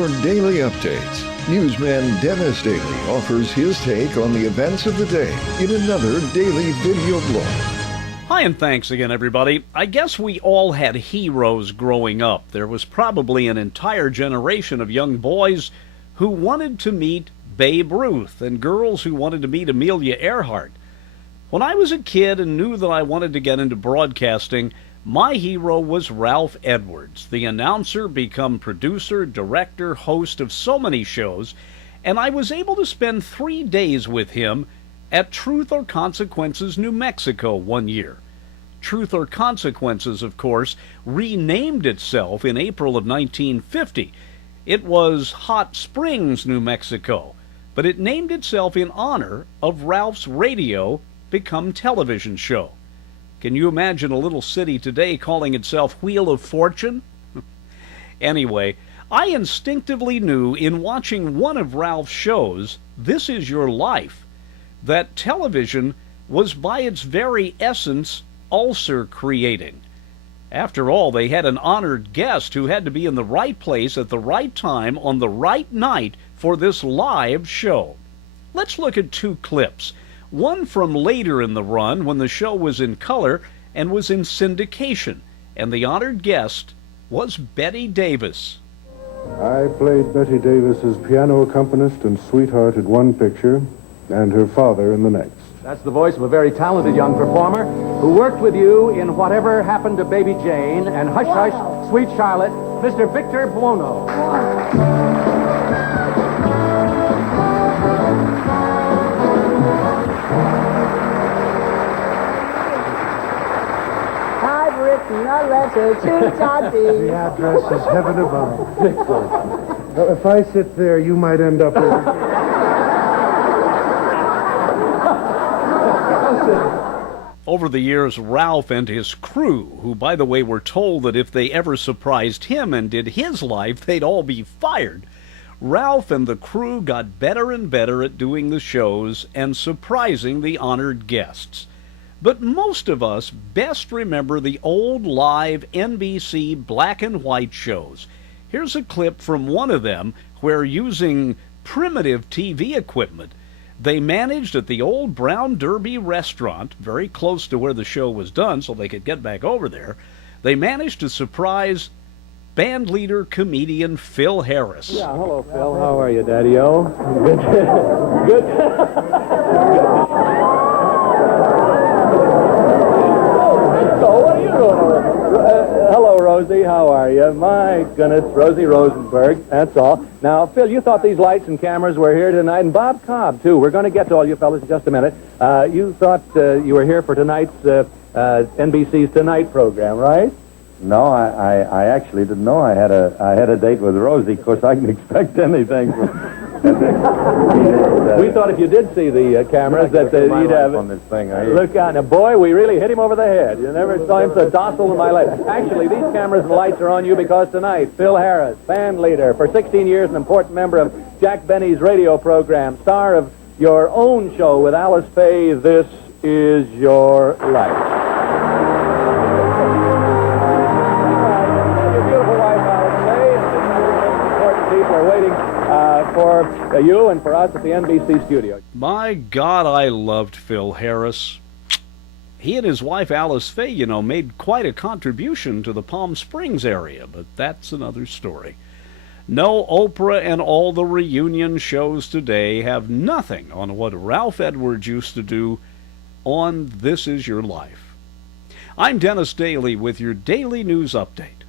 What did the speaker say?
your daily updates. Newsman Dennis Daily offers his take on the events of the day in another daily video blog. Hi, and thanks again, everybody. I guess we all had heroes growing up. There was probably an entire generation of young boys who wanted to meet Babe Ruth and girls who wanted to meet Amelia Earhart. When I was a kid and knew that I wanted to get into broadcasting, my hero was Ralph Edwards, the announcer, become producer, director, host of so many shows, and I was able to spend 3 days with him at Truth or Consequences, New Mexico one year. Truth or Consequences, of course, renamed itself in April of 1950. It was Hot Springs, New Mexico, but it named itself in honor of Ralph's radio become television show. Can you imagine a little city today calling itself Wheel of Fortune? Anyway, I instinctively knew in watching one of Ralph's shows, This Is Your Life, that television was by its very essence ulcer creating. After all, they had an honored guest who had to be in the right place at the right time on the right night for this live show. Let's look at 2 clips. One from later in the run when the show was in color and was in syndication, and the honored guest was Bette Davis. I played Bette Davis's piano accompanist and sweetheart in one picture, and her father in the next. That's the voice of a very talented young performer who worked with you in Whatever Happened to Baby Jane and Hush Hush, Sweet Charlotte, Mr. Victor Buono. A letter to Daddy. The address is heaven above. Victor. If I sit there, you might end up with... Over the years, Ralph and his crew, who, by the way, were told that if they ever surprised him and did his life, they'd all be fired. Ralph and the crew got better and better at doing the shows and surprising the honored guests. But most of us best remember the old live NBC black and white shows. Here's a clip from one of them where, using primitive TV equipment, they managed at the old Brown Derby restaurant, very close to where the show was done so they could get back over there, they managed to surprise band leader comedian Phil Harris. Yeah, hello, Phil. How are you, Daddy-O? Good. Hello, Rosie. How are you? My goodness, Rosie Rosenberg. That's all. Now, Phil, you thought these lights and cameras were here tonight, and Bob Cobb, too. We're going to get to all you fellas in just a minute. You thought you were here for tonight's NBC's Tonight program, right? No, I actually didn't know I had a date with Rosie. Of course, I can expect anything. We thought if you did see the cameras that you'd have on this thing. Look out. Now, boy, we really hit him over the head. You never saw him so docile in my life. Actually, these cameras and lights are on you because tonight, Phil Harris, band leader, for 16 years an important member of Jack Benny's radio program, star of your own show with Alice Faye, This Is Your Life. For you and for us at the NBC studio. My God, I loved Phil Harris. He and his wife Alice Faye, made quite a contribution to the Palm Springs area, but that's another story. No, Oprah and all the reunion shows today have nothing on what Ralph Edwards used to do on This Is Your Life. I'm Dennis Daly with your Daily News Update.